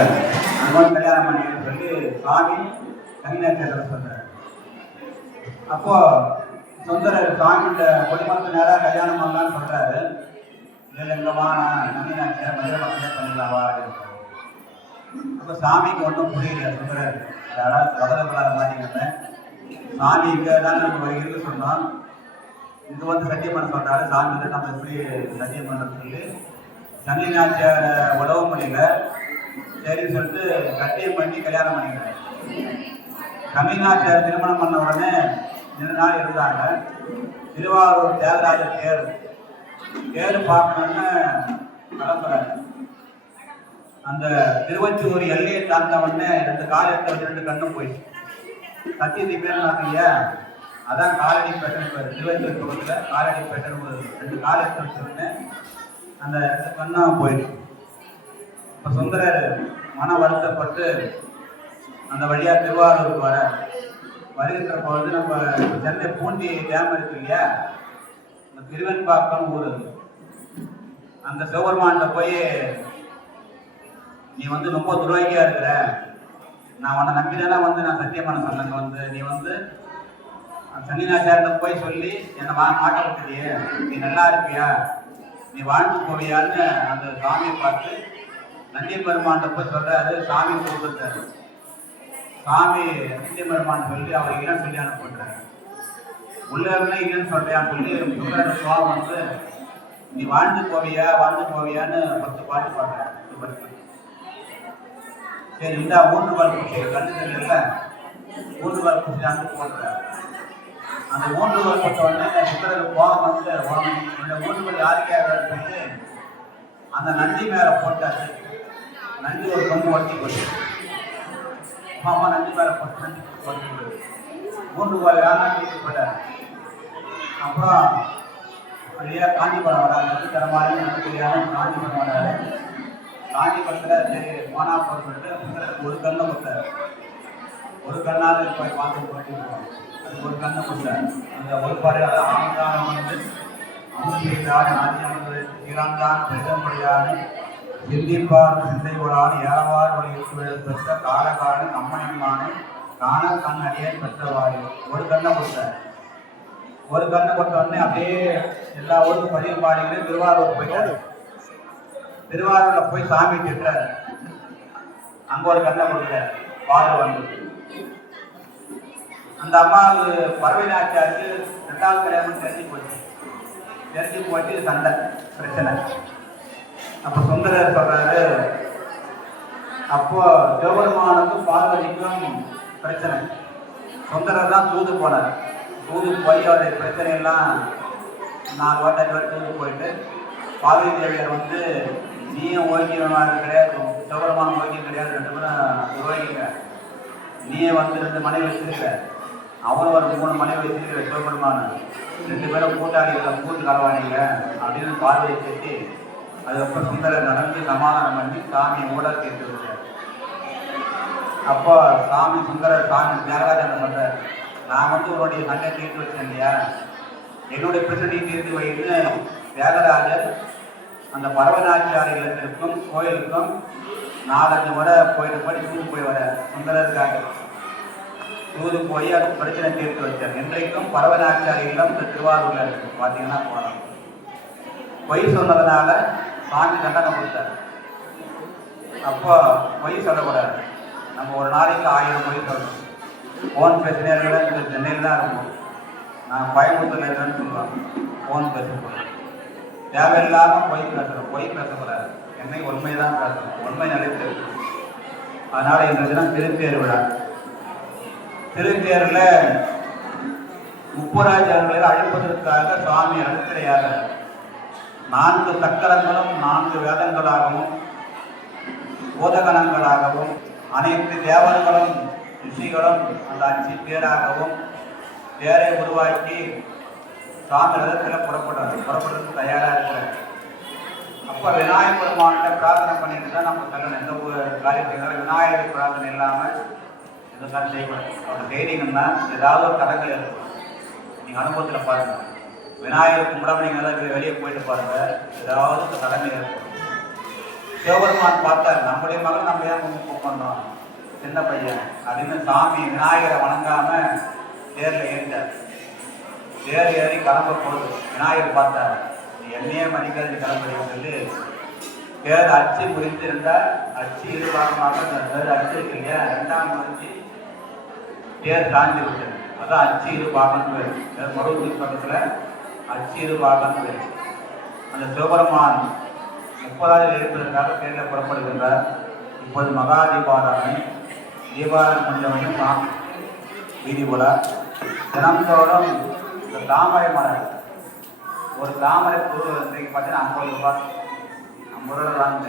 அங்கே வந்து கல்யாணம் பண்ணின்னு சொல்லி சாமி கன்னியாகுமரி சொல்றாரு. அப்போ சுந்தரர் சாமியோட குடிமத்து நேரம் கல்யாணம் பண்ணலான்னு சொல்றாரு. இல்லை எங்கம்மா நான் கன்னியாகுமரி மதுரை மக்களே பண்ணிடலாவா அப்படின்னு. அப்போ சாமிக்கு ஒன்றும் புரியல. சுந்தரர் யாராவது கதறப்படாத மாட்டேங்கிறேன், சாமி இங்கே தான் நம்ம இருக்கு சொன்னோம், இங்கே வந்து சத்தியம் பண்ண சொல்றாரு. சாமி வந்து நம்ம எப்படி சத்தியம் பண்ணுறது சொல்லி கன்னியாகுமரியார உடவு முடியல. சரின்னு சொல்லிட்டு சத்தியம் பண்ணி கல்யாணம் பண்ணிக்கிறேன். கன்னியாகுமரியார் திருமணம் பண்ண உடனே 2 நாள் இருந்தாங்க. திருவாரூர் தியாகராஜர் தேர் பார்க்கணுன்னு கிளம்புறாங்க. அந்த திருவச்சூர் எல்லையை தாண்ட உடனே 2 கால் எடுத்து 2 கண்ணும் போயிடுச்சு. சத்தியத்தை பேர் இல்லையா, அதான் காலடி பேட்டன் பேர். திருவச்சூர் பக்கத்தில் காலடி பேட்டன் 2 கால் எடுத்து வச்சுருந்தேன். அந்த 2 கண்ணும் போயிடுச்சு. இப்போ சுந்தரர் மன வருத்தப்பட்டு அந்த வழியாக திருவாரூருக்கு வருகின்ற பொழுது நம்ம சென்னை பூண்டி டேம் இருக்கு இல்லையா, இந்த திருவெண்பாக்கம் ஊர், அந்த சிவபெருமான்கிட்ட போய் நீ வந்து ரொம்ப துரோகியா இருக்கிற, நான் உன்னை நம்பிதானே வந்து நான் சத்தியம் பண்ண சொன்னேங்க, வந்து நீ வந்து சன்னியாசியார்கிட்ட போய் சொல்லி என்னை மாட்ட விட்டுட்டியே, நீ நல்லா இருப்பியா, நீ வாழ்ந்து போவியான்னு அந்த சாமியை பார்த்து நந்தி பெருமான்கிட்ட போய் சொல்றாரு. சாமி கொடுத்தாரு. சாமி நந்தி பெருமான் சொல்லி அவர் இல்லைன்னு சொல்லி அனுப்பிடுறாரு. உள்ள இருந்தா இல்லைன்னு சொல்றியான்னு சொல்லி சுந்தர சுவாமி வந்து நீ வாழ்ந்து போவியான்னு 10 பாட்டு பாடுறாரு. சரி இந்த 3 கால் பூச்சி கண்ணு தெரியல, 3 கால் பூச்சி அனுப்பி போடுறாரு. அந்த 3 கால் போட்ட உடனே சுந்தரர் கோபம் வந்து இந்த 3 கால் யாருக்கே சொல்லி அந்த நந்தி மேல போட்டாரு. நந்தி ஒரு கொம்பு ஒட்டி போச்சு. அம்மா நந்தி மேல போட்டு நந்தி ஒட்டி போச்சு. 3 கால் யாரும் தூக்கி போட்டார். அப்புறம் அப்படியே காஞ்சிபுரம் வராது, நந்தி தரமாரி நந்தி தெரியாம காஞ்சிபுரம் வராது. காஞ்சிபுரத்தில் சரி போனா போன்னு சொல்லிட்டு ஒரு கண்ணை கொடுத்தாரு. ஒரு கண்ணால் போய் பார்த்து போட்டிருக்கோம். அது ஒரு கண்ணை கொடுத்தாரு. அந்த ஒரு பாறையால் ஆங்காரம் வந்து அமுதியான் ஆதியமது இறந்தான் பெரும்படியான சிந்திப்பார் சிந்தைகளான ஏறவார் வழி பெற்ற காலகால கம்மனிமான காண கண் அடியை பெற்றவாறு ஒரு கண்ணை கொடுத்தார். ஒரு கண்ணை கொடுத்த உடனே அப்படியே எல்லா ஊருக்கும் பதிவு பாடிகளே திருவாரூர் போயிட்டாரு. திருவாரூர்ல போய் சாமி திட்டுறாரு. அங்க ஒரு கண்ணை கொடுக்குற பாடல் வந்து அந்த அம்மாவுக்கு பறவைநாச்சியாருக்கு 2வது கல்யாணம் தெரிஞ்சு போச்சு சண்டை பிரச்சனை. அப்போ சுந்தரர் சொல்றாரு, அப்போ சிவபெருமானுக்கும் பார்வதிக்கும் பிரச்சனை. சுந்தரர் தான் தூது போனார். தூது போய் அவருடைய பிரச்சனையெல்லாம் 4 வாட்டி 5 வாட்டி தூது போயிட்டு பார்வதி தேவியர் வந்து நீயும் ஓய்கிறவனாக கிடையாது, சிவபெருமானம் ஓய்க்க கிடையாது, 2 பேரும் ஓய்கிற, நீயே வந்து 2 மனைவி வச்சிருக்க, அவனும் ஒரு 3 மனைவி வச்சிருக்கிற சிவபெருமான, 2 பேரும் கூட்டாளிகளை கூட்டு கலவானிங்க அப்படின்னு பார்வையை சேர்த்து அதுக்கப்புறம் சுந்தரர் நடந்து சமாதானம் பண்ணி சாமியை ஊடல் தீர்த்து விட்டார். அப்போ சாமி சுந்தரர் சாமி தியாகராஜன் சொல்றார், நான் வந்து உன்னுடைய சண்டை தீர்த்து வச்சேன் இல்லையா, என்னுடைய பிரச்சனையை தீர்த்து வைன்னு தியாகராஜர் அந்த பரவநாச்சியார் இல்லத்திற்கும் கோயிலுக்கும் 4-5 முறை போயிட்டு தூது போய் வர சுந்தரருக்காக தூது போய் அது பிரச்சனை தீர்த்து வச்சார். இன்றைக்கும் பரவநாச்சியார் இல்லம் இந்த திருவாரூர்ல இருக்கு. பார்த்தீங்கன்னா போகலாம். பொய் சொன்னதுனால சாமி தண்டனை கொடுத்தார். அப்போ பொய் சொல்லக்கூடாது. நம்ம ஒரு நாளைக்கு 1000 பொய் சொல்லணும். ஃபோன் பேசினே இருக்கிற இந்த சென்னையில் தான் இருக்கும், நான் கோயம்புத்தூர்ல இருக்கிறேன்னு சொல்லுவாங்க. ஃபோன் பேசக்கூடாது, தேவையில்லாமல் பொய் பேசணும். பொய் பேசக்கூடாது, என்னை உண்மைதான் பேசணும், உண்மை நிலைத்து இருக்கு. அதனால இந்த தினம் திருத்தேர் விழா. திருத்தேரில் முப்பராஜர்களை அழைப்பதற்காக சுவாமி அனுப்பிடையாக 4 சக்கரங்களும் 4 வேதங்களாகவும் போதகணங்களாகவும் அனைத்து தேவர்களும் ரிஷிகளும் அந்த 5 பேராகவும் பேரை உருவாக்கி சாமி ரதத்தில் புறப்படுறதுக்கு தயாராக இருக்கிறார். அப்போ விநாயகர் பெருமான்கிட்ட பிரார்த்தனை பண்ணிட்டு தான் நம்ம சொல்லணும். எந்த ஒரு காரியத்தையும் விநாயகர் பிரார்த்தனை இல்லாமல் எதுக்காக செய்யக்கூடாது. அவர் செய்தீங்கன்னா ஏதாவது ஒரு தடங்கள் இருக்கும். நீங்கள் அனுபவத்தில் பாருங்கள், விநாயகர் கும்பிடாம நீங்கள் எல்லாம் வெளியே போயிட்டு பாருங்கள், ஏதாவது ஒரு தடங்கள் இருக்கும். சிவபெருமான் பார்த்தார், நம்முடைய மகன் நம்ம ஏன் சின்ன பையன் அப்படின்னு சாமி விநாயகரை வணங்காம தேர்ல ஏறிட்டார். தேர் ஏறி கிளம்ப போகுது. விநாயகர் பார்த்தார், என்னையே மதிக்கிறது கிளம்புறீங்கன்னு சொல்லி தேர் அச்சு குறித்து இருந்தால் அச்சு இருபாகமாக தேர் அச்சு இருக்கு இல்லையா, ரெண்டாம் குறிச்சி தேர் தாண்டி விட்டது. அதான் அச்சு இருபாகம் பேர். மருவூர் பக்கத்தில் அச்சு இருபாகம் பேர். அந்த சிவபெருமான் 30வது எழுப்பதற்காக தேர்தல் புறப்படுகின்றார். இப்போது மகா தீபாராதனை. தீபாராதனை முடிஞ்சவனையும் வீதி போல தினந்தோறும் இந்த தாமரை மலர், ஒரு தாமரை பூ இன்றைக்கு பார்த்தீங்கன்னா 50 ரூபாய், 50 ரூபா வாங்க.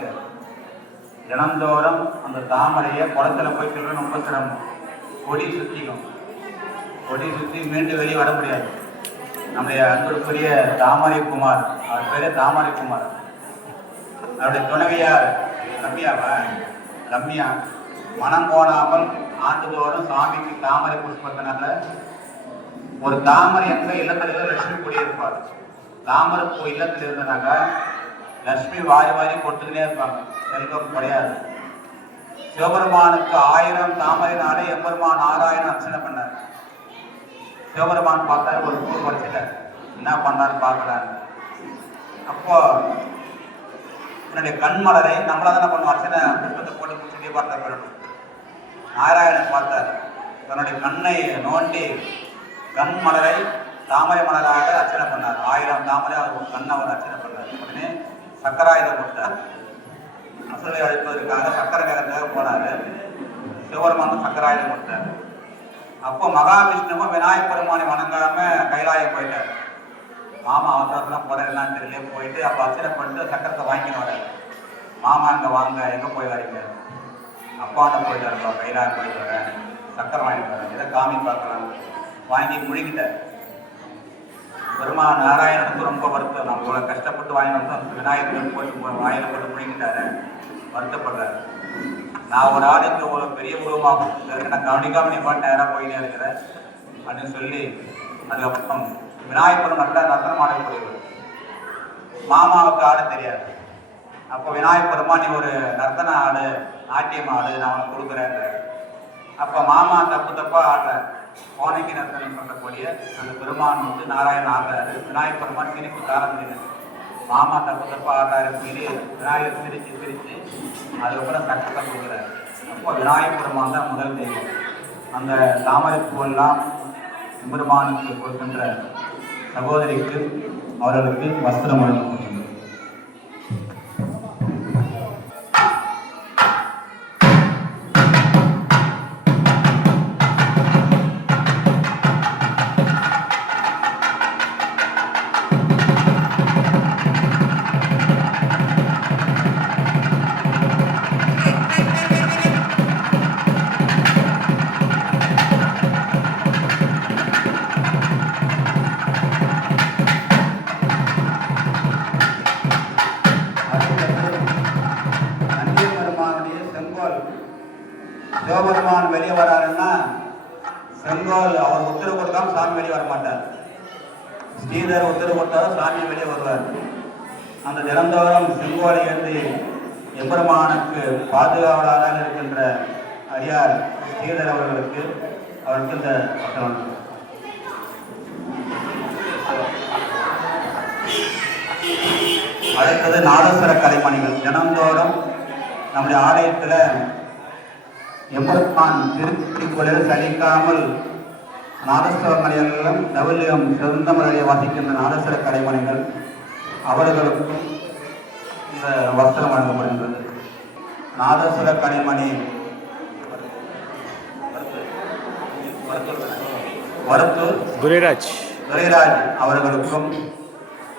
தினந்தோறும் அந்த தாமரையை குளத்தில் போய் சொல்ல ரொம்ப சிரமம். கொடி சுற்றிக்கும், கொடி சுற்றி மீண்டு வெளியே வர முடியாது. நம்முடைய அன்புக்குரிய தாமரை குமார், அவர் பேர் தாமரை குமார். அவருடைய துணைவியார் ரம்யா மனம் போனாமல் ஆண்டுதோறும் சுவாமிக்கு தாமரை புஷ்பத்தினால ஒரு தாமரை என்ற இல்லத்தில் லட்சுமி குடியிருப்பார். தாமரை பூ இல்லத்தில் இருந்தனாங்க லட்சுமி வாரி வாரி கொடுத்துக்கிட்டே இருப்பாங்க, செல்வம் கிடையாது. சிவபெருமானுக்கு 1000 தாமரைனாலே எம்பெருமான் 6000 அர்ச்சனை பண்ணார். சிவபெருமான் பார்த்தாரு, ஒரு பூ படிச்சிட்டார், என்ன பண்ணாரு பார்க்கலான்னு. அப்போ என்னுடைய கண்மலரை நம்மளா தானே பண்ணுவோம், அர்ச்சனை புஷ்பத்தை போட்டு முடிச்சுட்டே பார்த்தார். பண்ணணும் நாராயணன் பார்த்தார், தன்னுடைய கண்ணை நோண்டி கண்மலரை தாமரை மலராக அர்ச்சனை பண்ணார். 1000 தாமரை அவர் கண்ணை அவர் அர்ச்சனை பண்ணார். உடனே சக்கராயுதம் கொடுத்தார். அசுரை அழைப்பதற்காக சக்கர வேகத்தாக போனார். சிவபெருமான் சக்கராயுதம் கொடுத்தார். அப்போ மகாவிஷ்ணுவும் விநாயகப் பெருமானை வணங்காம கைலாயம் போயிட்டார். மாமா அவசரத்துலாம் போறதுலாம் தெரியல போயிட்டு அப்போ அர்ச்சனை பண்ணிட்டு சக்கரத்தை வாங்கின்னு வர. மாமா அங்கே வாங்க, எங்கே போய் வரீங்க? அப்பாண்ட போயிட்டு வரப்பா, கைலாயம் போயிட்டு வரேன், சக்கரை வாங்கிட்டு வரேன், இதை காமி பார்க்கலாம். வாங்கி முழுகிட்டார். பெருமான் நாராயணனுக்கு ரொம்ப வருத்தம், நம்ம இவ்வளோ கஷ்டப்பட்டு வாங்கி வந்தோம், விநாயகர் போட்டு வாயில போட்டு முழுங்கிட்டாரு, வருத்தப்படுறாரு. நான் ஒரு ஆளுக்கு ஒரு பெரிய உருவமாகும் நான் கவனிக்காம நீ பாட்டு நேராக போயினே இருக்கிறேன் அப்படின்னு சொல்லி அதுக்கப்புறம் விநாயகர் நல்லா நர்த்தனம் ஆடக்கூடியவர். மாமாவுக்கு ஆட தெரியாது. அப்போ விநாயகர் பெருமான் நீ ஒரு நர்த்தன ஆடு, நாட்டியம் ஆடு, நான் உனக்கு கொடுக்குறேன். அப்போ மாமா தப்பா ஆடுறார். கோனைக்கு நர்த்தனம் பண்ணக்கூடிய அந்த பெருமான் நாராயணன் ஆடுறாரு. விநாயகர் பெருமான் சிரிப்பு தாரப்படுது. மாமா தப்பா ஆடுறாருன்னு சொல்லி விநாயகர் சிரிச்சு அதுக்கப்புறம் சக்கரத்தை கொடுக்குறாரு. அப்போ விநாயகர் பெருமான் தான் முதல் தெய்வம். அந்த தாமரை பூவெல்லாம் பெருமானுக்கு கொடுக்கின்ற சகோதரிக்கு அவர்களுக்கு வஸ்திரம் வழங்கப்படுகிறது. சிவபெருமான் வெளியே வராருன்னா செங்கோல் அவர் உத்தரவு கொடுக்காம சாமி வெளியே வர மாட்டார். ஸ்ரீதர் உத்தரவு கொடுத்தாலும் சாமி வெளியே வருவார். அந்த தினந்தோறும் செங்கோலை ஏந்தி எம்பெருமானுக்கு பாதுகாவலாக இருக்கின்ற ஐயார் ஸ்ரீதர் அவர்களுக்கு இந்த அடுத்தது நாதஸ்வர கலைமணிகள். தினந்தோறும் நம்முடைய ஆலயத்தில் எம்பெருமான் திருப்பதிக்குள்ள சலிக்காமல் நாதஸ்வர மலையாளர்களும் நவலியம் சிறந்த முறையை வாசிக்கின்ற நாதஸ்வர கலைமணிகள் அவர்களுக்கும் இந்த வஸ்திரம் வழங்கப்படுகின்றது. நாதஸ்வர கலைமணி வருத்தூர் துரைராஜ் அவர்களுக்கும்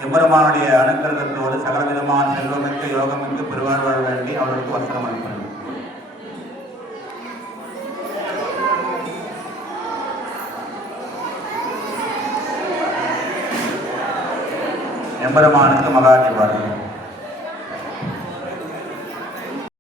எம்பெருமானுடைய அனுக்கிரகத்தோடு சகலவிதமான செல்வமிக்க யோகமிக்க பெருவாழ் வாழ வேண்டி அவர்களுக்கு வஸ்திரம் வழங்கப்படுகிறது. எம்பெருமானுக்கு மகா தீபாராதனை.